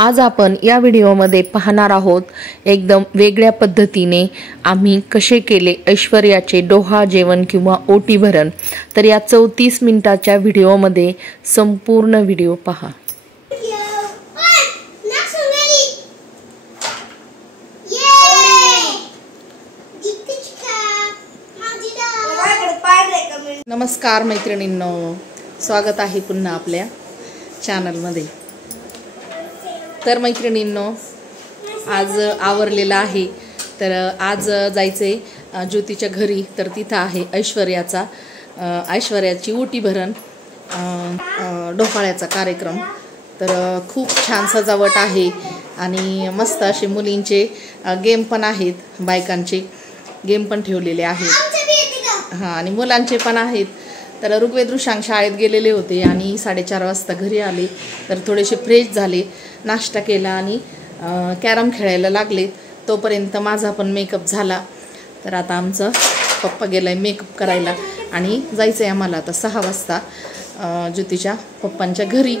आज आपण या व्हिडिओमध्ये पाहणार आहोत एकदम वेगळ्या पद्धतीने आम्ही कसे केले ऐश्वर्याचे डोहाळे जेवण किंवा ओटी भरण। तर या 34 मिनिटाच्या व्हिडिओमध्ये संपूर्ण व्हिडिओ पहा। नमस्कार मैत्रिणींनो, स्वागत आहे पुन्हा आपल्या चॅनलमध्ये। तर मैत्रिणींनो, आज आवरलेला आहे। तर आज जायचे ज्योतीच्या घरी। तर तिथं आहे ऐश्वर्याची ओटी भरण डोहाळ्याचा कार्यक्रम। तर खूप छान सजावट आहे आणि मस्त असे मुलींचे गेम पण आहेत, बायकांचे गेम पण ठेवलेले आहेत हां, आणि मुलांचे पण आहेत। तर ऋग्वेद ऋषांक शाळेत गेलेले होते आणि 4:30 वाजता घरी आले। तर थोडेसे फ्रेश झाले, नाश्ता केला आणि कॅरम खेळायला लागले। तोपर्यंत माझा पण मेकअप झाला। तर आता आमचं पप्पा गेलाय मेकअप करायला आणि जायचं आहे आम्हाला आता 6 वाजता ज्योतीच्या पप्पांच्या घरी।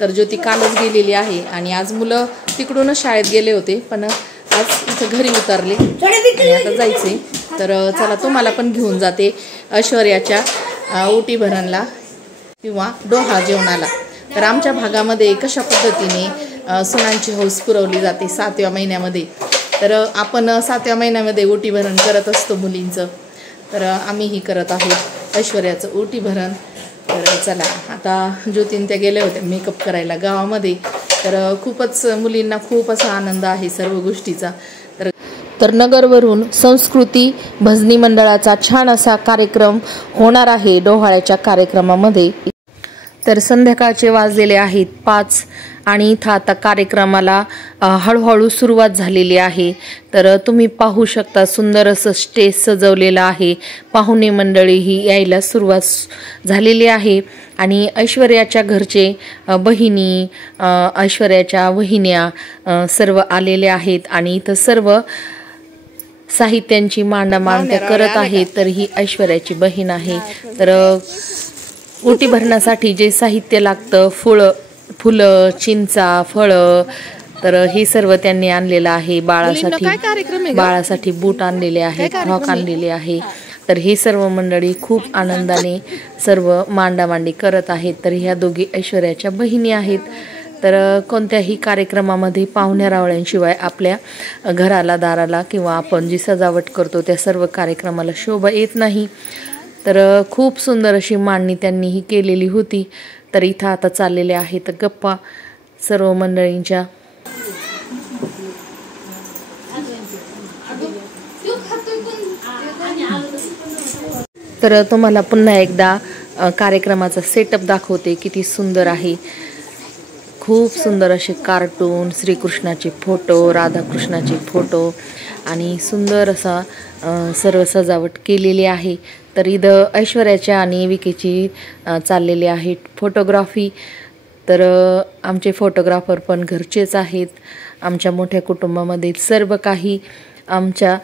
तर ज्योती कालच गेलेली आहे आणि आज मुलं तिकडूनच शाळेत गेले होते, पण आज इथं घरी उतरले आणि आता जायचे। तर चला तुम्हाला पण घेऊन जाते ऐश्वर्याच्या ओटी भरणला किंवा डोहाळे जेवणाला। तर आमच्या भागामध्ये कशा पद्धतीने सुनांची हौस पुरवली जाते 7व्या महिन्यामध्ये। तर आपण 7व्या महिन्यामध्ये ओटी भरण करत असतो मुलींचं। तर आम्हीही करत आहोत ऐश्वर्याचं ओटी भरण। तर चला, आता ज्योतीन त्या गेल्या होत्या मेकअप करायला गावामध्ये। तर खूपच मुलींना खूप असा आनंद आहे सर्व गोष्टीचा। तर नगरवरून संस्कृती भजनी मंडळाचा छान असा कार्यक्रम होणार आहे डोहाळ्याच्या कार्यक्रमामध्ये। तर संध्याकाळचे वाजलेले आहेत 5 आणि इथं आता कार्यक्रमाला हळूहळू सुरुवात झालेली आहे। तर तुम्ही पाहू शकता सुंदर असं स्टेज सजवलेलं आहे। पाहुणे मंडळीही यायला सुरुवात झालेली आहे आणि ऐश्वर्याच्या घरचे बहिणी, ऐश्वर्याच्या वहिन्या सर्व आलेले आहेत आणि इथं सर्व साहित्यांची मांडामांड करत आहेत। तर ही ऐश्वर्याची बहीण आहे। तर ओटी भरण्यासाठी जे साहित्य लागतं, फुलं, चिंचा, फळं, तर हे सर्व त्यांनी आणलेलं आहे। बाळासाठी बूट आणलेले आहेत, फ्रॉक आणलेले आहे। तर हे सर्व मंडळी खूप आनंदाने सर्व मांडामांडी करत आहेत। तर ह्या दोघी ऐश्वर्याच्या बहिणी आहेत। तर कोणत्याही कार्यक्रमामध्ये पाहुण्या रावळ्यांशिवाय आपल्या घराला, दाराला किंवा आपण जी सजावट करतो त्या सर्व कार्यक्रमाला शोभा येत नाही। तर खूप सुंदर अशी मांडणी त्यांनीही केलेली होती। तर इथं आता चाललेले आहेत गप्पा सर्व मंडळींच्या। तर तुम्हाला पुन्हा एकदा कार्यक्रमाचा सेटअप दाखवते, किती सुंदर आहे। खूप सुंदर असे कार्टून, श्रीकृष्णाचे फोटो, राधाकृष्णाचे फोटो आणि सुंदर असा सर्व सजावट केलेली आहे। तर इथं ऐश्वर्याच्या आणि विकीची चाललेली आहे फोटोग्राफी। तर आमचे फोटोग्राफर पण घरचेच आहेत। आमच्या मोठ्या कुटुंबामध्ये सर्व काही आमच्या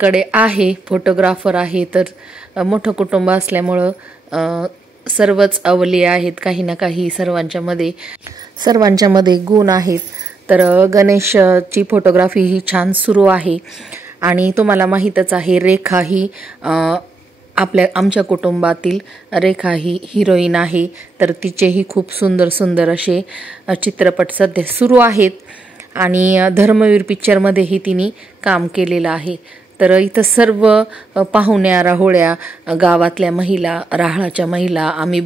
कडे आहे, फोटोग्राफर आहे। तर मोठं कुटुंब असल्यामुळं सर्वच अवली आहेत, काही ना काही सर्वांच्या मध्ये गुण आहेत। तर गणेशची फोटोग्राफी ही छान सुरू आहे आणि तुम्हाला माहीतच आहे रेखा ही आमच्या कुटुंबातील रेखा ही हिरोईन आहे। तर तिचेही खूप सुंदर असे चित्रपट सध्या सुरू आहेत आणि धर्मवीर पिक्चरमध्येही तिने काम केलेलं आहे। तर इथं सर्व पाहुण्या राहुळ्या, गावातल्या महिला, राहाळाच्या महिला, आम्ही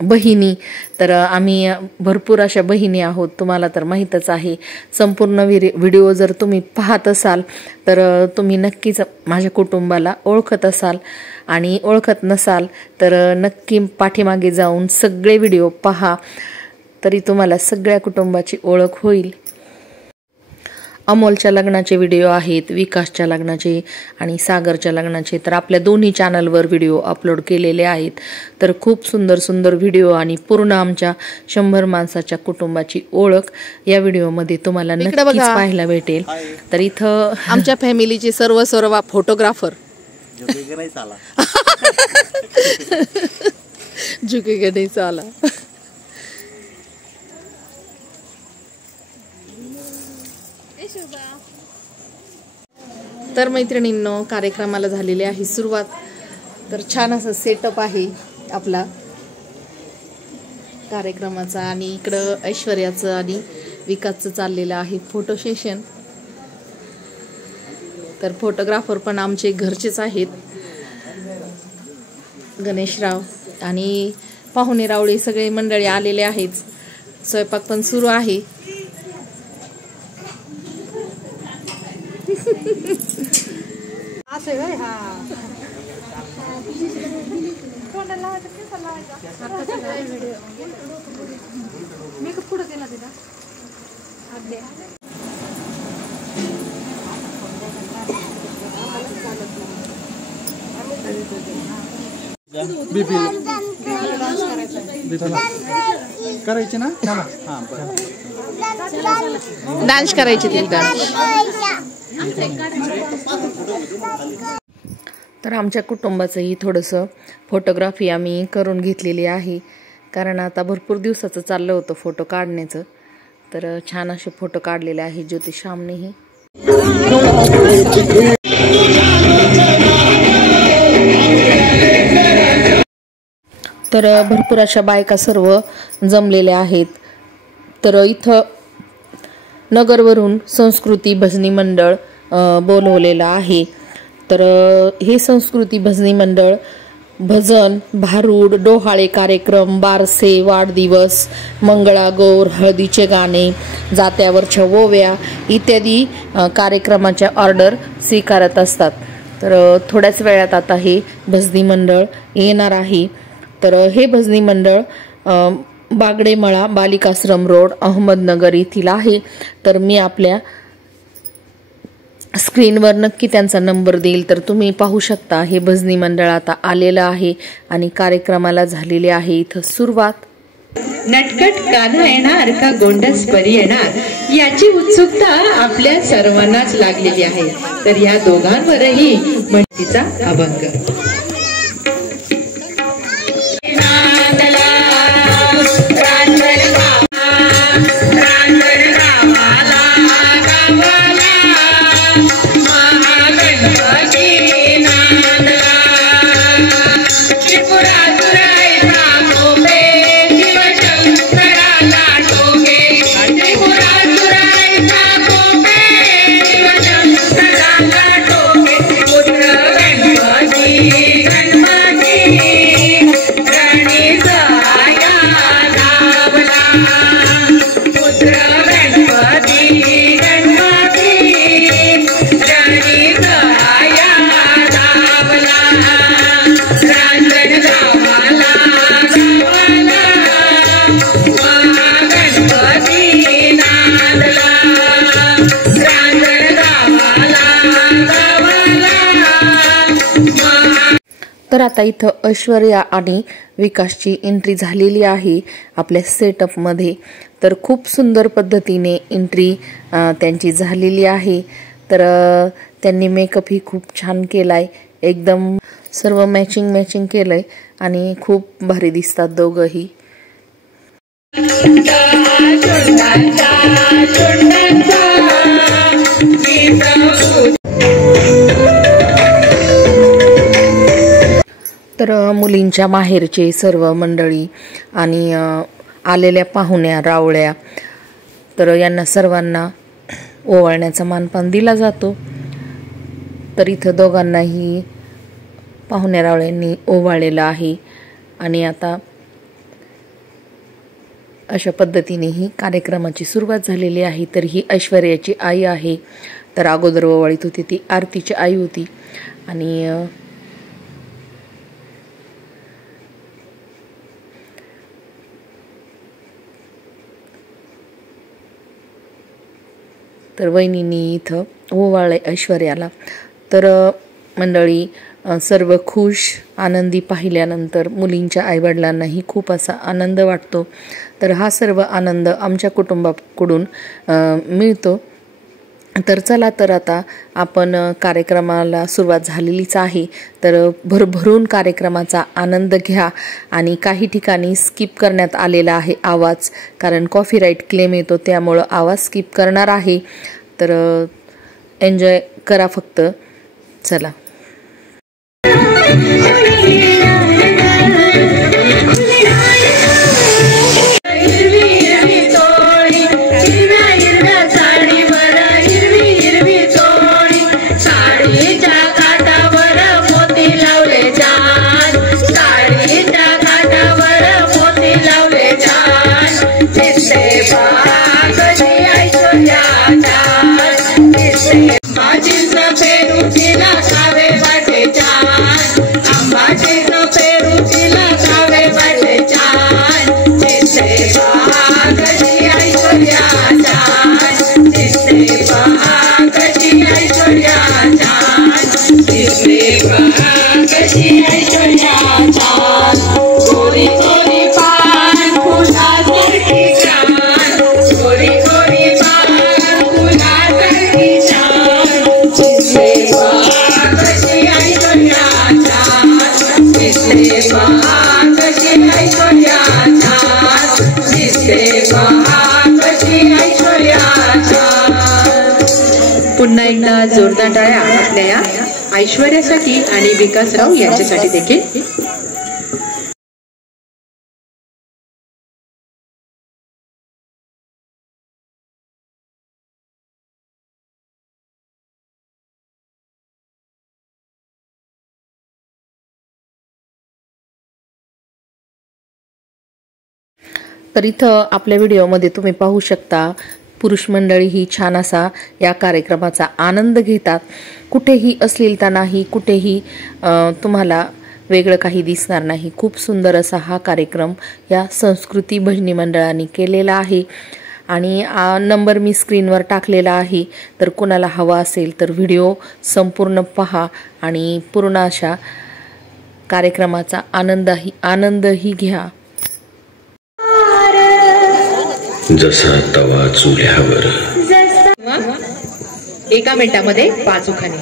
बहिणी, तर आम्ही भरपूर अशा बहिणी आहोत। तुम्हाला तर माहीतच आहे। संपूर्ण व्हिडिओ जर तुम्ही पाहत असाल तर तुम्ही नक्कीच माझ्या कुटुंबाला ओळखत असाल आणि ओळखत नसाल तर नक्की पाठीमागे जाऊन सगळे व्हिडिओ पहा, तरी तुम्हाला सगळ्या कुटुंबाची ओळख होईल। अमोलच्या लग्नाचे व्हिडिओ आहेत, विकासच्या लग्नाचे आणि सागरच्या लग्नाचे। तर आपल्या दोन्ही चॅनलवर व्हिडिओ अपलोड केलेले आहेत। तर खूप सुंदर व्हिडिओ आणि पूर्ण आमच्या 100 माणसाच्या कुटुंबाची ओळख या व्हिडिओमध्ये तुम्हाला नक्कीच पाहायला भेटेल। तर इथं आमच्या फॅमिलीचे सर्व फोटोग्राफर झुकेगा नहीं साला। तर मैत्रिणींनो, कार्यक्रमाला झालेली आहे सुरुवात. तर छान असं सेटअप आहे आपला कार्यक्रमाचा. आणि इकडं ऐश्वर्याचं आणि विकासचं चाललेलं आहे फोटो सेशन. तर फोटोग्राफर पण आमचे घरचेच आहेत, गणेशराव. आणि पाहुणे रावळे सगळे मंडळी आलेले आहेत. स्वयंपाक पण सुरू आहे. करायची ना, डान्स करायची ती डान्स. तर आमच्या कुटुंबाचंही थोडंसं फोटोग्राफी आम्ही करून घेतलेली आहे, कारण आता भरपूर दिवसाचं चाललं होतं फोटो काढण्याचं. तर छान असे फोटो काढलेले आहे ज्योतिषामनेही. तर भरपूर अशा बायका सर्व जमलेल्या आहेत. तर इथं नगरवरून संस्कृती भजनी मंडळ बोलवलेलं आहे. तर हे संस्कृती भजनी मंडळ भजन, भारूड, डोहाळे कार्यक्रम, बारसे, वाढदिवस, मंगळागौर, हळदीचे गाणे, जात्यावरच्या ओव्या इत्यादी कार्यक्रमाच्या ऑर्डर स्वीकारत असतात. तर थोड्याच वेळात आता हे भजनी मंडळ येणार आहे. तर हे भजनी मंडळ बागडेमळा, बालिकाश्रम रोड, अहमदनगर येथील आहे. तर मी आपल्या स्क्रीनवर नक्की त्यांचा नंबर देईल, तर तुम्ही पाहू शकता. हे भजनी मंडळ आता आलेलं आहे आणि कार्यक्रमाला झालेली आहे इथं सुरुवात. नटखट कान्हा येणार का गोंडस परी येणार याची उत्सुकता आपल्या सर्वांनाच लागलेली आहे. तर या दोघांवरही म्हणतीचा अभंग. तर आता इथं ऐश्वर्या आणि विकासची एंट्री झालेली आहे आपल्या सेटअपमध्ये. तर खूप सुंदर पद्धतीने एंट्री त्यांची झालेली आहे. तर त्यांनी मेकअप ही खूप छान केलाय, एकदम सर्व मॅचिंग केलंय आणि खूप भारी दिसतात दोघंही. तर मुलींच्या माहेरचे सर्व मंडळी आणि आलेल्या पाहुण्या रावळ्या, तर यांना सर्वांना ओवाळण्याचा मानपान दिला जातो. तर इथं दोघांनाही पाहुण्या रावळ्यांनी ओवाळलेलं आहे. आणि आता अशा पद्धतीने ही कार्यक्रमाची सुरुवात झालेली आहे. तर ही ऐश्वर्याची आई आहे. तर अगोदर ओवाळीत होती ती आरतीची आई होती. आणि तर वहिनींनी इथं ओवाळले ऐश्वर्याला. तर मंडळी सर्व खुश आनंदी पाहिल्यानंतर मुलींच्या आईवडिलांनाही खूप असा आनंद वाटतो. तर हा सर्व आनंद आमच्या कुटुंबाकडून मिळतो. तर चला, तर आता आपण कार्यक्रमाला सुरुवात झालेलीच आहे. तर भरभरून कार्यक्रमाचा आनंद घ्या. आणि काही ठिकाणी स्किप करण्यात आलेला आहे आवाज, कारण कॉपीराईट क्लेम येतो, त्यामुळं आवाज स्किप करणार आहे. तर एन्जॉय करा फक्त. चला. पुन्हा एकदा जोरदार टाळ्या आपल्या या ऐश्वर्यासाठी आणि विकासराव यांच्यासाठी देखील. तर इथं आपल्या व्हिडिओमध्ये तुम्ही पाहू शकता पुरुष मंडळी ही छान असा या कार्यक्रमाचा आनंद घेतात. कुठेही अश्लीलता नाही, कुठेही तुम्हाला वेगळं काही दिसणार नाही. खूप सुंदर असा हा कार्यक्रम या संस्कृती भजनी मंडळाने केलेला आहे. आणि नंबर मी स्क्रीनवर टाकलेला आहे, तर कोणाला हवा असेल तर व्हिडिओ संपूर्ण पहा आणि पूर्ण अशा कार्यक्रमाचा आनंदही घ्या. जसा तवा चुल्यावर. एका मिनिटामध्ये 5 उखाणे.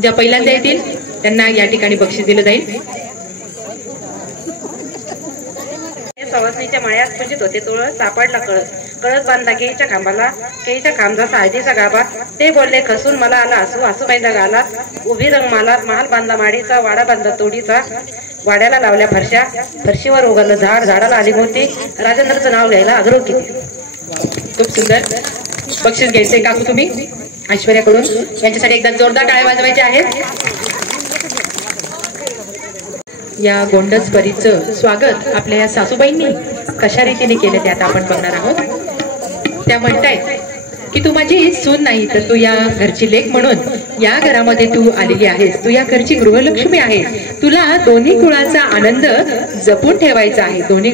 ज्या पहिल्यांदा येतील त्यांना या ठिकाणी बक्षीस दिलं जाईल. सवासणीच्या मळ्यात पूजित होते तोळ सापडला कळस बांधला केळीच्या खांबाला केळीच्या खांबचा साळजीचा गाभा. ते बोलले खसून मला आला हसू बांधला गाला उभी रंगमाला महाल बांधला माडीचा वाडा बांधला तोडीचा वाड्याला लावल्या फरशा फरशीवर उगवलं झाड झाडाला आली मोती राजेंद्रचं नाव घ्यायला अग्रो किती. खूप सुंदर. बक्षीस घ्यायचे काकू तुम्ही ऐश्वर्याकडून. यांच्यासाठी एकदा जोरदार टाळ्या वाजवायच्या आहेत. या गोंडस परीचं स्वागत आपल्या या सासूबाईंनी कशा रीतीने केले ते आता आपण बघणार आहोत. त्या म्हणतायत की तू माझी सून नाही तर तू या घरची लेक म्हणून या घरामध्ये तू आलेली आहेस. तू या घरची गृहलक्ष्मी आहे. तुला दोन्ही कुळाचा आनंद जपून ठेवायचा आहे. दोन्ही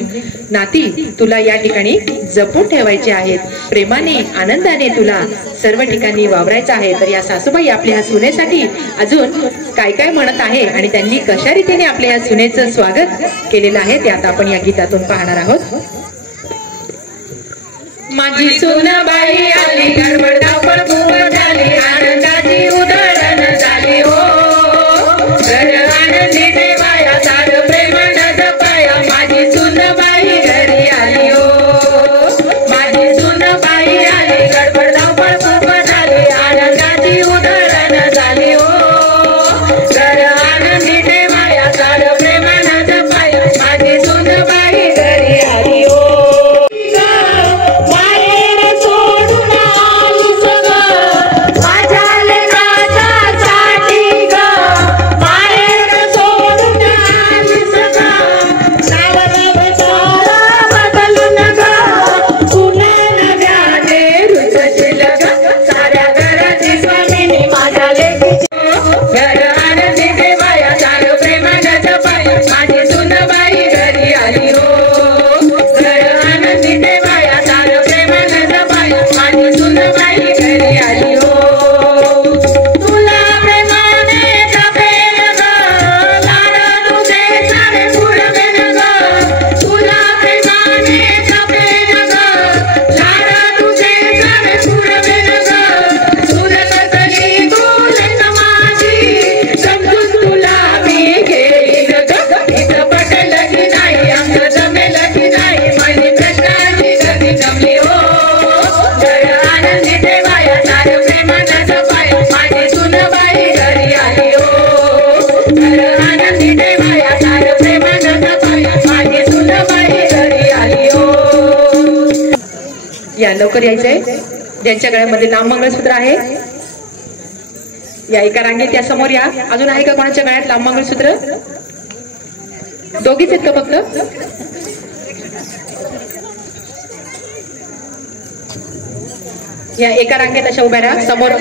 नाती तुला या ठिकाणी जपून ठेवायची आहेत. प्रेमाने आनंदाने तुला सर्व ठिकाणी वावरायचं आहे. तर या सासूबाई आपल्या सुनेसाठी अजून काय काय म्हणत आहे आणि त्यांनी कशा रीतीने आपल्या या सुनेचं स्वागत केलेलं आहे ते आता आपण या गीतातून पाहणार आहोत. माझी सुनाबाई आली गडबड धावपळ खूप झाली आनंदाची उधळण झाली हो. घर आनंदी देवाया साध प्रेमानं जपाया माझी सुनबाई घरी आली हो. माझी सुनबाई आली गडबड धावपळ खूप झाली आनंदाची उधळण झाली हो. घर आनंदी देवाया साध प्रेमानं जपाया माझी सुनबाई घरी आली हो. या लवकर यायचंय. ज्यांच्या गळ्यामध्ये लांब मंगळसूत्र आहे या एका रांगेत या समोर या. अजून आहे का कोणाच्या गळ्यात लांब मंगळसूत्र? दोघीच आहेत का फक्त? या एका रांगेत अशा उभ्या राहा. समोर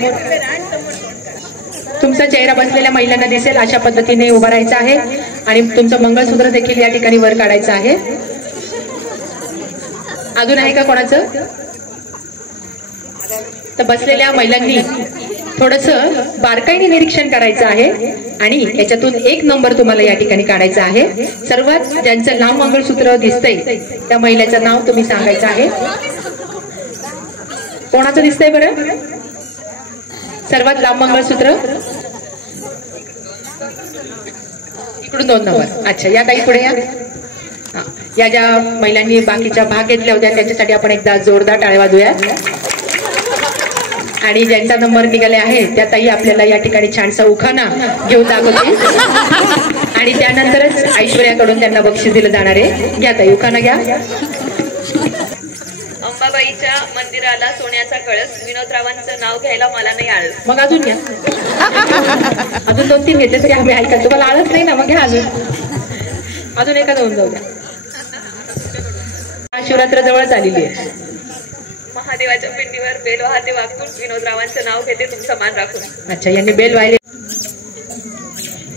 तुमचा चेहरा बसलेल्या महिलांना दिसेल अशा पद्धतीने उभा राहायचं आहे आणि तुमचं मंगळसूत्र देखील या ठिकाणी वर काढायचं आहे. अजून आहे का कोणाचं? तर बसलेल्या महिलांनी थोडस बारकाईने निरीक्षण करायचं आहे आणि याच्यातून 1 नंबर तुम्हाला या ठिकाणी काढायचा आहे. सर्वात ज्यांचं लांब मंगळसूत्र दिसतंय त्या महिलेचं नाव तुम्ही सांगायचं आहे. कोणाचं दिसतंय बरं सर्वात लांब मंगळसूत्र? इकडून 2 नंबर. अच्छा, या ताई पुढे या. या ज्या महिलांनी बाकीच्या भाग घेतल्या होत्या त्यांच्यासाठी आपण एकदा जोरदार टाळ्या वाजवूया. आणि ज्यांचा नंबर निघाले आहे त्या ताई आपल्याला या ठिकाणी छानसा उखाणा घेऊन दाखवतील आणि त्यानंतरच ऐश्वर्याकडून त्यांना बक्षीस दिलं जाणार आहे. घ्या ताई, उखाणा घ्या. अंबाबाईच्या मंदिराला सोन्याचा कळस, विनोदरावांचं नाव घ्यायला मला नाही आळस. मग अजून घ्या. अजून 2-3 घेतले तरी आम्ही ऐका. तुम्हाला आळस नाही ना, मग घ्या अजून एखादं होऊन जाऊ द्या. शिवरात्र जवळच आलेली आहे. महादेवाच्या पिंडीवर बेल वाहते वाकून, विनोदरावांचं नाव घेते तुमचा मान राखून. अच्छा, यांनी बेल वाहिले.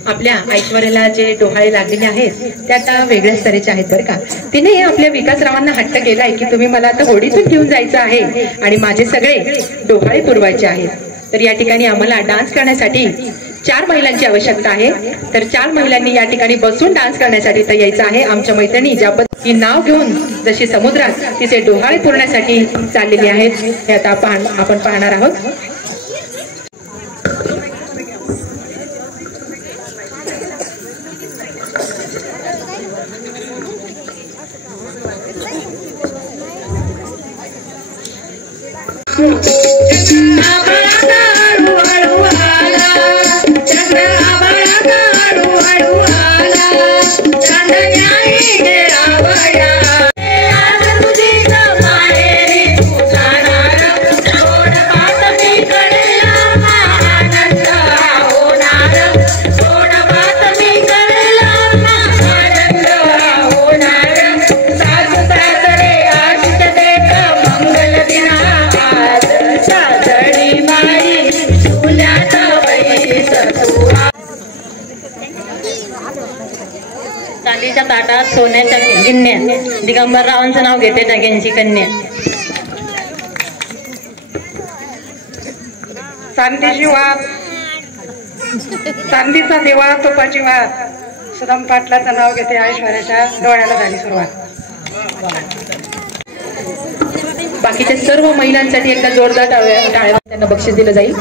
आपल्या ऐश्वर्याला जे डोहाळे लागलेले आहेत ते आता वेगळ्याच तऱ्हेचे आहेत बरं का. तिने आपल्या विकासरावांना हट्ट केलाय की तुम्ही मला आता होडीतून घेऊन जायचं आहे आणि माझे सगळे डोहाळे पुरवायचे आहेत. तर या ठिकाणी आम्हाला डान्स करण्यासाठी 4 महिलांची आवश्यकता आहे. तर 4 महिलांनी या ठिकाणी बसून डान्स करण्यासाठी तर यायचं आहे. आमच्या मैत्रिणी ज्या पद्धतीने नाव घेऊन जशी समुद्रात तिचे डोहाळे पुरण्यासाठी चाललेले आहेत हे आता आपण पाहणार आहोत. चांदीच्या ताटात सोन्याच्या गिन्या, दिगंबररावांचं नाव घेते जग्यांची कन्या. चांदीची वात, चांदीचा दिवा, तुपाची वात, सुदाम पाटलाचं नाव घेते ऐश्वर्याच्या डोळ्याला झाली सुरुवात. बाकीच्या सर्व महिलांसाठी एकदा जोरदार टाळ्या त्यांना बक्षीस दिलं जाईल.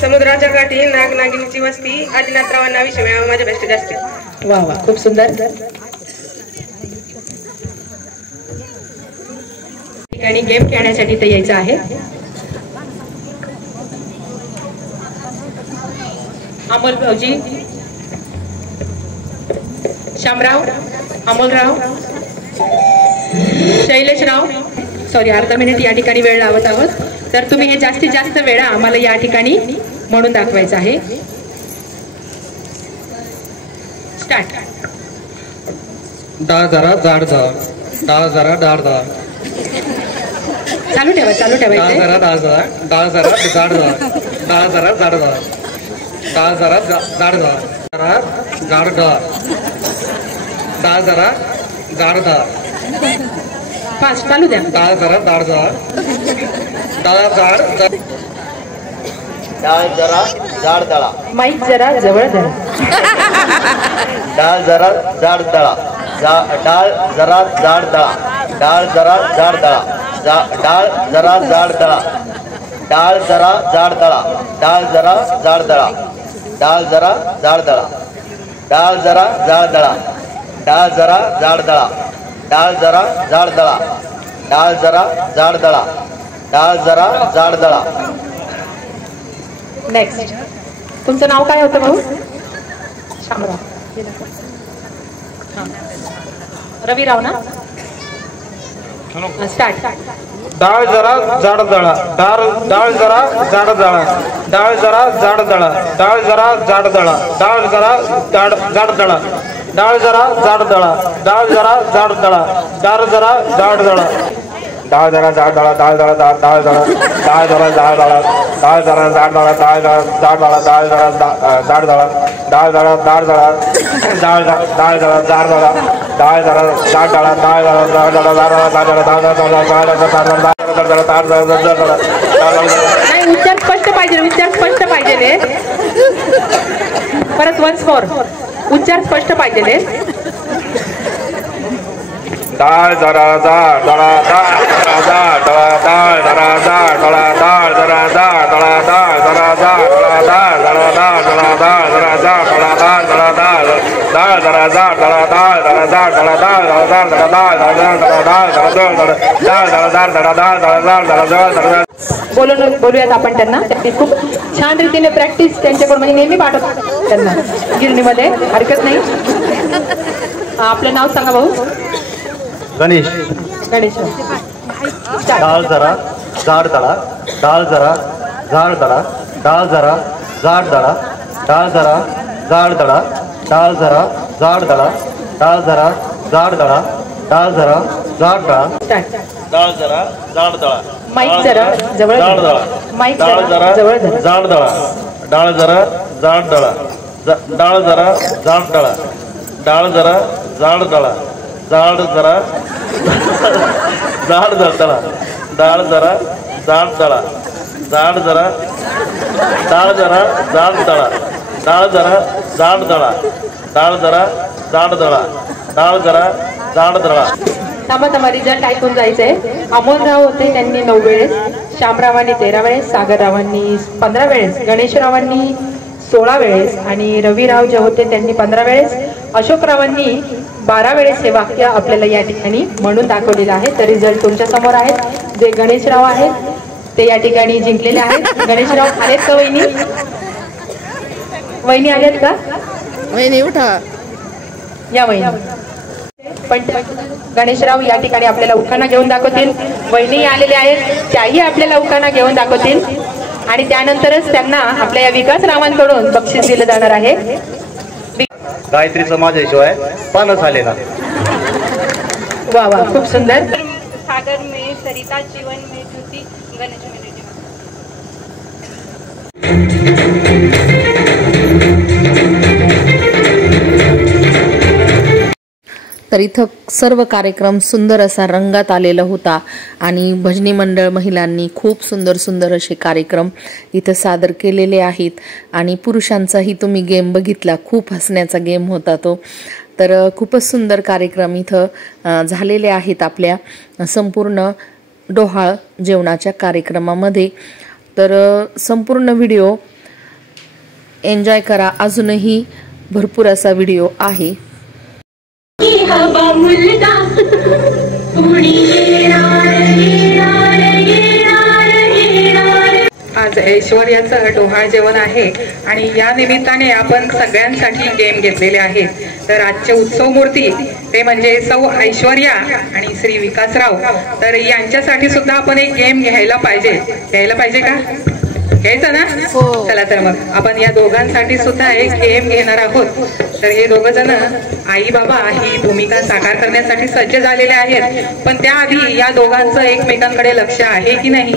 समुद्राच्या काठी नागनागिनीची वस्ती, आदिनाथरावांना विषय मिळावा माझ्या बेस्ट जास्ती. वा वा, खूप सुंदर. ठिकाणी गेम खेळण्यासाठी ते यायचं आहे. अमोल भाऊजी, श्यामराव, अमोलराव, शैलेशराव, सॉरी अर्धा मिनिट या ठिकाणी वेळ लावत आहोत. तर तुम्ही हे जास्तीत जास्त वेळा आम्हाला या ठिकाणी म्हणून दाखवायचं आहे. स्टार्ट. डाळ जरा जाड डाळ, डाळ जरा डाळ डाळ, चालू ठेवा, चालू ठेवायचं. डाळ जरा जाड डाळ, जाड डाळ, डाळ जरा जाड डाळ, डाळ जरा जाड डाळ, जरा जाड डाळ, डाळ जरा जाड डाळ, फास्ट चालू द्या. डाळ जरा जाड डाळ, डाळ जाड, डाळ जरा जाड दळा, माईक जरा जवळ धरा. डाळ जरा जाड दळा, डाळ जरा जाड दळा, डाळ जरा जाड दळा, डाळ जरा जाड दळा, डाळ जरा जाड दळा, डाळ जरा जाड दळा, डाळ जरा जाड दळा, डाळ जरा जाड दळा, डाळ जरा जाड दळा, डाळ जरा जाड दळा, डाळ जरा जाड दळा, डाळ जरा जाड दळा. नेक्स्ट. तुमचं नाव काय होतं भाऊ? श्यामराव. रविराव ना? स्टार्ट. डाळ जरा जाड दळा डाळ जरा जाड दळा डाळ जरा जाड दळा डाळ जरा जाड दळा डाळ जरा जाड दळा डाळ जरा जाड दळा डाळ जरा जाड दळा डाळ जरा जाड दळा डाळ जरा जाड दळा डाळ जरा डाळ दळा डाळ जरा जाड दळा डाळ जरा जाड दळा डाळ जरा जाड दळा डाळ जरा जाड दळा डाळ जरा जाड दळा डाळ जरा जाड दळा डाळ जरा जाड दळा डाळ जरा जाड दळा नाही, उच्चार स्पष्ट पाहिजे, उच्चार स्पष्ट पाहिजे. परत वन्स मोर, उच्चार स्पष्ट पाहिजे. डाळ जरा जाड दळा डाळ जरा जाड दळा डाळ जरा जाड दळा डाळ जरा जाड दळा डाळ जरा जाड दळा डाळ जरा जाड दळा डाळ जरा जाड दळा डाळ जरा जाड दळा डाळ जरा जाड दळा डाळ जरा जाड दळा डाळ जरा जाड दळा डाळ जरा जाड दळा. बोलूयात आपण त्यांना. त्यांनी खूप छान रीतीने प्रॅक्टिस त्यांच्याकडून म्हणजे नेहमी पाठवतात त्यांना गिरणीमध्ये, हरकत नाही. आपलं नाव सांगा भाऊ. गणेश. गणेश. डाळ जरा जाड दळा डाळ जरा जाड दळा डाळ जरा जाड दळा डाळ जरा जाड दळा डाळ जरा जाड दळा डाळ जरा जाड दळा डाळ जरा जाड दळा डाळ जरा जाड दळा माईक जरा जवळ जाड दळा माईक डाळ जरा जवळ जाड दळा डाळ जरा जाड दळा डाळ जरा जाड दळा डाळ जरा जाड दळा जाड जरा जाड दळा डाळ जरा जाड दळा जाड जरा डाळ जरा जाड दळा डाळ जरा जाड दळा डाळ जरा जाड दळा डाळ जरा जाड दळा. थांबा रिझल्ट ऐकून जायचंय. अमोलराव होते, त्यांनी 9 वेळेस, श्यामरावांनी 13 वेळेस, सागररावांनी 15 वेळेस, गणेशरावांनी 16 वेळेस आणि रविराव जे होते त्यांनी 15 वेळेस, अशोकरावांनी 12 वेळेस हे वाक्य आपल्याला या ठिकाणी म्हणून दाखवलेलं आहे. तर रिझल्ट तुमच्या समोर आहेत. जे गणेशराव आहेत ते या ठिकाणी जिंकलेले आहेत. गणेशराव आहेत का वहिनी? वहिनी आहेत का? वहिनी उठा. या वहिनी. पण गणेशराव या ठिकाणी आपल्याला उखाणा घेऊन दाखवतील. वहिनी आलेले आहेत, त्याही आपल्याला उखाणा घेऊन दाखवतील आणि त्यानंतरच त्यांना आपल्या या विकासरावांकडून बक्षीस दिलं जाणार आहे. गायत्रीचं माझ्याशिवाय पानच आले ना. वा वा, खूप सुंदर. सागर में सरिता, जीवन में ज्योति, गणेश में तर इथं सर्व कार्यक्रम सुंदर असा रंगात आलेला होता आणि भजनी मंडळ महिलांनी खूप सुंदर सुंदर असे कार्यक्रम इथं सादर केलेले आहेत. आणि पुरुषांचाही तुम्ही गेम बघितला, खूप हसण्याचा गेम होता तो. तर खूपच सुंदर कार्यक्रम इथं झालेले आहेत आपल्या संपूर्ण डोहाळ जेवणाच्या कार्यक्रमामध्ये. तर संपूर्ण व्हिडिओ एन्जॉय करा. अजूनही भरपूर असा व्हिडिओ आहे. आज ऐश्वर्याचं डोहाळ जेवण आहे आणि या निमित्ताने आपण सगळ्यांसाठी गेम घेतलेले आहेत. तर आजचे उत्सव मूर्ती ते म्हणजे सौ ऐश्वर्या आणि श्री विकासराव. तर यांच्यासाठी सुद्धा आपण एक गेम घ्यायला पाहिजे का? घ्यायचं ना? चला तर मग आपण या दोघांसाठी सुद्धा एक गेम घेणार आहोत. तर हे दोघ जण आई बाबा ही भूमिका साकार करण्यासाठी सज्ज झालेले आहेत. पण त्याआधी या दोघांचं एकमेकांकडे लक्ष आहे की नाही,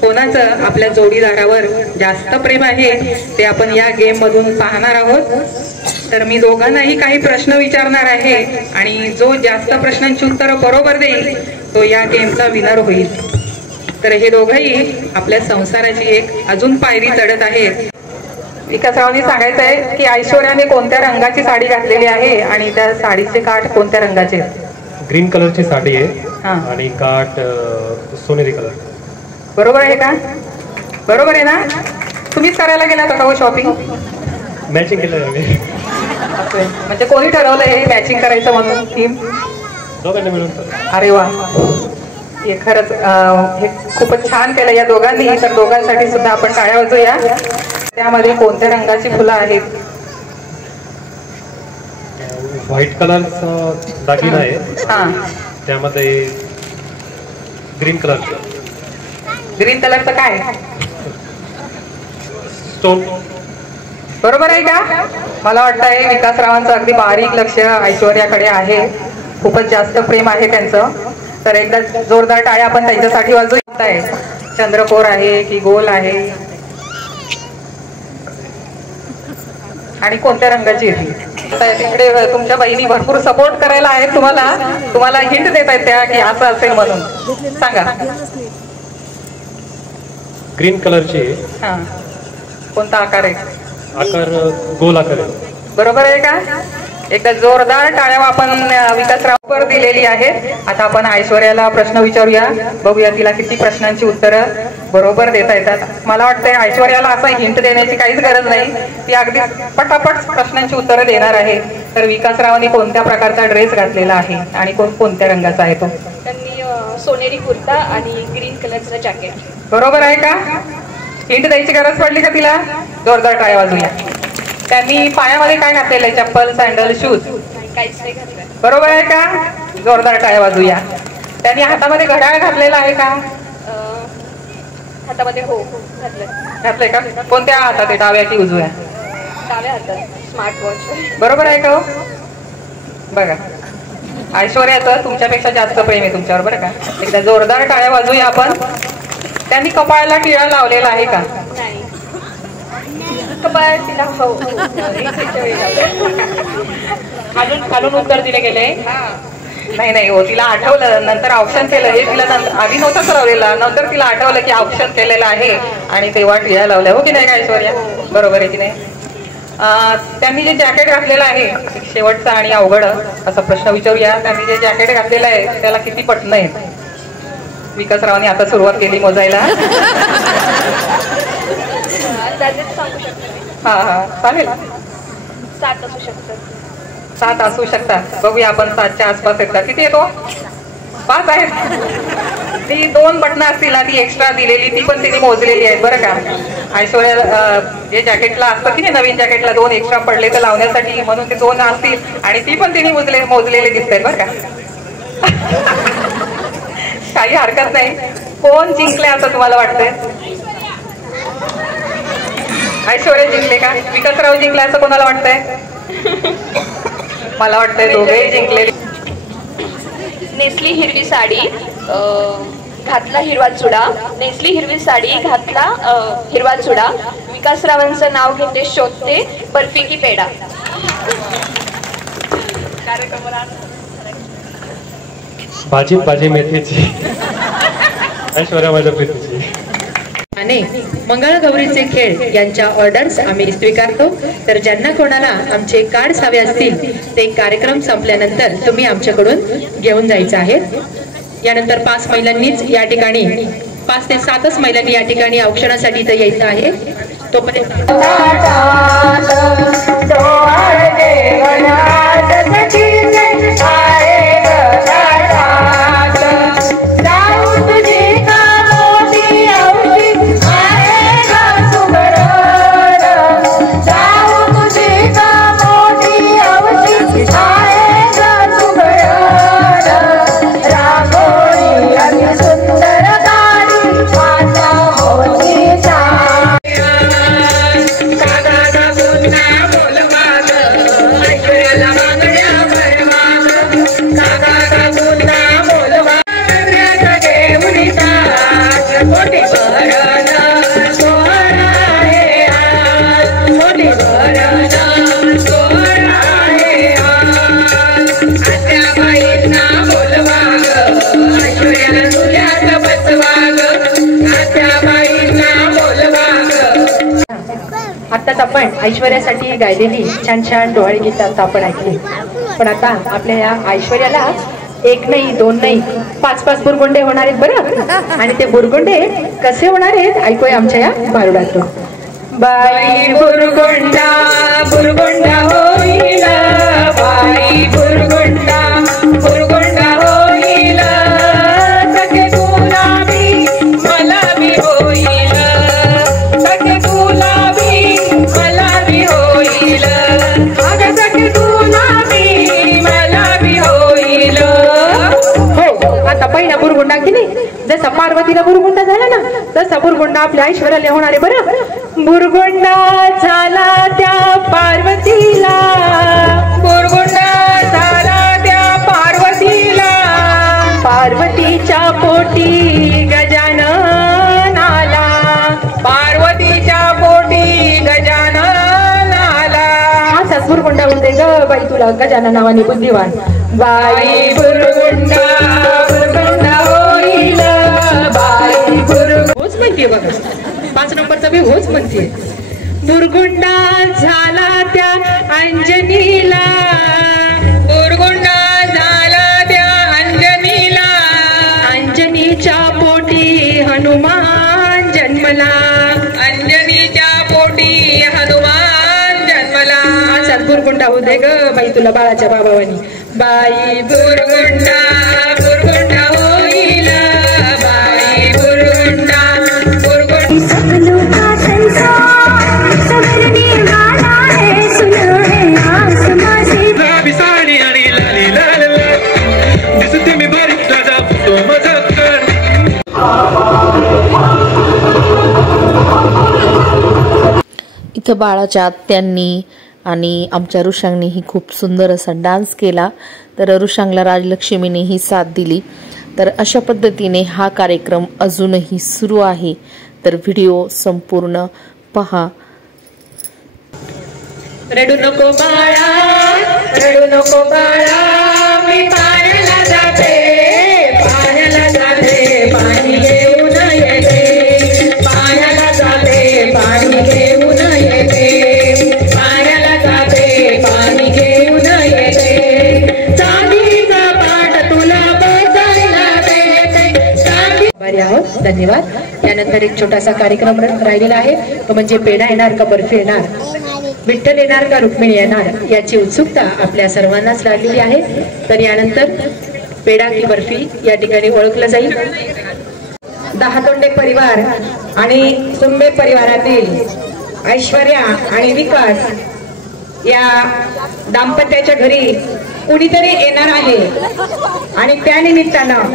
कोणाचं आपल्या जोडीदारावर जास्त प्रेम आहे ते आपण या गेम मधून पाहणार आहोत. तर मी दोघांनाही काही प्रश्न विचारणार आहे आणि जो जास्त प्रश्नांची उत्तरं बरोबर देईल तो या गेमचा विनर होईल. तर हे दोघंही आपल्या संसाराची एक अजून पायरी चढत आहेत. विकासरावांनी सांगायचं आहे की ऐश्वर्याने कोणत्या रंगाची साडी घातलेली आहे आणि त्या साडीचे काठ कोणत्या रंगाचे? ग्रीन कलरची साडी आहे आणि काठ सोनेरी कलर. बरोबर आहे का? बरोबर आहे ना? तुम्हीच करायला गेला होता का हो शॉपिंग? मॅचिंग केलं आम्ही. म्हणजे कोणी ठरवलं हे मॅचिंग करायचं म्हणून थीम? दोघांनी मिळून. अरे वा, हे खरंच हे खूपच छान केलं या दोघांनी. तर दोघांसाठी सुद्धा आपण टाळ्या वाजवूया. त्यामध्ये कोणत्या रंगाची फुलं आहेत? व्हाईट कलरचा दागिना आहे, हा, त्यामध्ये ग्रीन कलर ग्रीन कलरचं काय? स्टोन. बरोबर आहे का? मला वाटतंय विकासरावांचं अगदी बारीक लक्ष ऐश्वर्याकडे आहे, खूपच जास्त प्रेम आहे त्यांचं. तर एकदा जोरदार टाळ्या आपण त्यांच्यासाठी वाजवूया. चंद्रकोर आहे की गोल आहे आणि कोणत्या रंगाची आहे? तिकडे तुमच्या बहिणी भरपूर सपोर्ट करायला आहेत तुम्हाला हिंट देत आहेत त्या की असं असेल म्हणून. सांगा. ग्रीन कलरची. हा, कोणता आकार आहे? आकार गोल आकार आहे. बरोबर आहे का? एकदा जोरदार टाळ्या आपण विकासराववर दिलेली आहेत. आता आपण ऐश्वर्याला प्रश्न विचारूया, बघूया तिला किती प्रश्नांची उत्तरं बरोबर देता येतात. मला वाटतंय ऐश्वर्याला असं हिंट देण्याची काहीच गरज नाही, ती अगदी पटापट प्रश्नांची उत्तरं देणार आहे. तर विकासरावांनी कोणत्या प्रकारचा ड्रेस घातलेला आहे आणि कोणत्या रंगाचा आहे तो? त्यांनी सोनेरी कुर्ता आणि ग्रीन कलरचं जॅकेट. बरोबर आहे का? हिंट द्यायची गरज पडली का तिला? जोरदार टाळ्या वाजूया. त्यांनी पायामध्ये काय घातलेलं आहे? चप्पल, सॅन्डल, शूज? काहीच नाही घातलं. बरोबर आहे का? जोरदार टाळ्या वाजूया. त्यांनी हातामध्ये घड्याळ घातलेला आहे का? हातामध्ये हो घातलं. घातलंय का? कोणत्या हातात आहे? डाव्या की उजव्या? डाव्या हातात. Smart watch. बरोबर आहे का? बघा, ऐश्वर्याचं तुमच्यापेक्षा जास्त प्रेम आहे तुमच्यावर बरं का. एकदा जोरदार टाळ्या वाजूया आपण. त्यांनी कपाळाला टिळा लावलेला आहे का? नाही. कपाळ तिला हो खालून उत्तर दिले गेले. नाही हो, तिला आठवलं, नंतर ऑप्शन केलं. हे तिला आधी नव्हतं ठरवलेलं, नंतर तिला आठवलं की ऑप्शन केलेलं आहे आणि तेव्हा टिळा लावल्या. हो की नाही का ऐश्वर्या? बरोबर आहे की नाही? त्यांनी जे जॅकेट घातलेलं आहे, शेवटचा आणि अवघड असा प्रश्न विचारूया. त्यांनी जे जॅकेट घातलेलं आहे त्याला किती बटणं आहेत? विकासरावांनी आता सुरुवात केली मोजायला. हा चालेल. 7 असू शकतात. 7 असू शकतात. बघूया आपण 7च्या आसपास आहेत का? किती येतो? 5 आहेत. ती 2 बटणं असतील ना, ती एक्स्ट्रा दिलेली, ती पण तिने मोजलेली आहेत बरं का. ऐश्वर्या जे जॅकेटला असतं की नाही, नवीन जॅकेटला 2 एक्स्ट्रा पडले तर लावण्यासाठी, म्हणून ते 2 असतील आणि ती पण तिने मोजलेले दिसत आहेत बरं का. काही हरकत नाही. कोण जिंकले असं तुम्हाला वाटतंय? ऐश्वर्या जिंकले का? विकासराव जिंकले असं कोणाला वाटतंय? मला वाटतंय दोघेही जिंकले. नेसली हिरवी साडी घातला हिरवा चुडा. नेसली हिरवी साडी घातला हिरवा चुडा. विकासरावांचं नाव घेते शोधते बर्फी की पेढा. भाजी मेथीची. ऐश्वर्या माझ्या प्रीतीची. आणि मंगळगौरीचे खेळ यांच्या ऑर्डर्स आम्ही स्वीकारतो. तर ज्यांना कोणाला आमचे कार्ड्स हवे असतील ते कार्यक्रम संपल्यानंतर तुम्ही आमच्याकडून घेऊन जायचं आहे. यानंतर 5 महिलांनीच या ठिकाणी 5 ते 7च महिलांनी या ठिकाणी औक्षणासाठी इथं यायचं आहे. तोपर्यंत आत्ताच आपण ऐश्वर्यासाठी गायलेली छान छान डोहाळी गीतं आपण ऐकली. पण आता आपल्या या ऐश्वर्याला 1 नाही 2 नाही 5-5 बुरगुंडे होणार आहेत बरं. आणि ते बुरगुंडे कसे होणार आहेत ऐकूया आमच्या या भारुडातून. बाई बुरगुंडा बुरगुंडा होईल, बाई बुरगुंडा बुरगुंडा होईल, सखे गुलाबी मला बी होईल, सखे गुलाबी मला बी होईल, अगं सखे गुलाबी मला बी होईल. हो, आता पहिला बुरगुंडा की नाही, जसा पार्वतीला बुरगुंडा झाला ना तसा बुरगुंडा आपल्या ऐश्वर्याला होणार आहे बरं. बुरगुंडा झाला त्या पार्वतीला, बुरगुंडा झाला त्या पार्वतीला, पार्वतीच्या पोटी गजानन आला, पार्वतीच्या पोटी गजानन आला. असाच बुरगुंडा होते ग बाई तुला गजानन नावाने बुद्धिवान. बाई बुरगुंडा बुरगुंडा होईल, बाई बुरगुंडा होच म्हणते बघा, 5 नंबरचा बी होच म्हणते. बुरगुंडा झाला त्या अंजनीला, बुरगुंडा झाला त्या अंजनीला, अंजनीच्या पोटी हनुमान जन्मला, अंजनीच्या पोटी हनुमान जन्मला. असाच बुरगुंडा होते ग बाई तुला बाळाच्या बाबावानी. बाई बुरगुंडा बुरगुंडा होईल, बाई बुरगुंडा बुरगुंडा. सपनों का संसार सवरने वाला है, सुनो है आसमां से साडी आणि लाली लाल लाल दिसते मी बारीक दादा तो मजा कर. इथं बाळाच्या आत्यांनी आणि आमच्या ऋषांनीही खूप सुंदर असा डान्स केला. तर ऋषांगला राजलक्ष्मीनेही साथ दिली. तर अशा पद्धतीने हा कार्यक्रम अजूनही सुरू आहे. तर व्हिडिओ संपूर्ण पहा. रडू नको बाळा, रडू नको बाळा, मी पाण्याला जाते, पाण्याला जाते, पाणी घेऊन येते, पाण्याला जाते, पाणी घेऊन येते, पाण्याला जाते, पाणी घेऊन येते, चांदीचा पाट तुला बसायला देते, चांदी. बरे आहोत, धन्यवाद. यानंतर एक छोटासा कार्यक्रम राहिलेला आहे, तो म्हणजे पेढा येणार का बर्फी येणार, विठ्ठल येणार का रुक्मिणी येणार याची उत्सुकता आपल्या सर्वांनाच लागलेली आहे. तर यानंतर पेढा की बर्फी या ठिकाणी ओळखलं जाईल. दहातोंडे परिवार आणि सुंबे परिवारातील ऐश्वर्या आणि विकास या दाम्पत्याच्या घरी कुणीतरी येणार आहे आणि त्यानिमित्तानं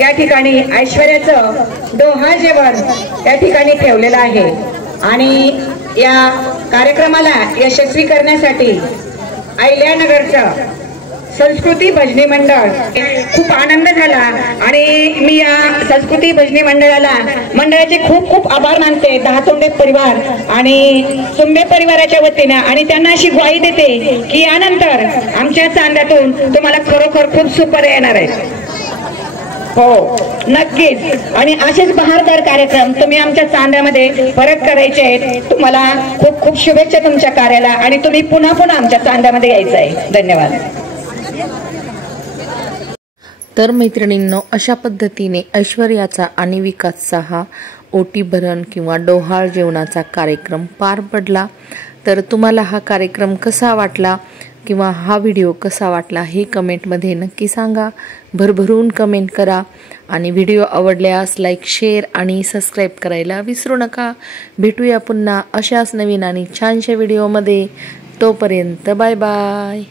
या ठिकाणी ऐश्वर्याचं डोहाळ जेवण या ठिकाणी ठेवलेलं आहे. आणि या कार्यक्रमाला यशस्वी करण्यासाठी अहिल्यानगरचं संस्कृती भजनी मंडळ खूप आनंद झाला आणि मी या संस्कृती भजनी मंडळाचे खूप खूप आभार मानते दहातोंडे परिवार आणि सुंबे परिवाराच्या वतीनं. आणि त्यांना अशी ग्वाही देते की यानंतर आमच्या चांद्यातून तुम्हाला खरोखर खूप सुपर येणार आहे. हो नक्कीच. आणि असेच बहारदार कार्यक्रम तुम्ही आमच्या चांद्यामध्ये परत करायचे. तुम्हाला खूप खूप शुभेच्छा तुमच्या कार्याला आणि तुम्ही पुन्हा पुन्हा आमच्या चांद्यामध्ये यायचं आहे. धन्यवाद. तर मैत्रिणींनो, अशा पद्धतीने ऐश्वर्याचा आणि विकासचा हा ओटी भरण किंवा डोहाळ जेवणाचा कार्यक्रम पार पडला. तर तुम्हाला हा कार्यक्रम कसा वाटला किंवा हा व्हिडिओ कसा वाटला हे कमेंटमध्ये नक्की सांगा. भरभरून कमेंट करा आणि व्हिडिओ आवडल्यास लाईक, शेअर आणि सबस्क्राईब करायला विसरू नका. भेटूया पुन्हा अशाच नवीन आणि छानशा व्हिडिओमध्ये. तोपर्यंत बाय बाय.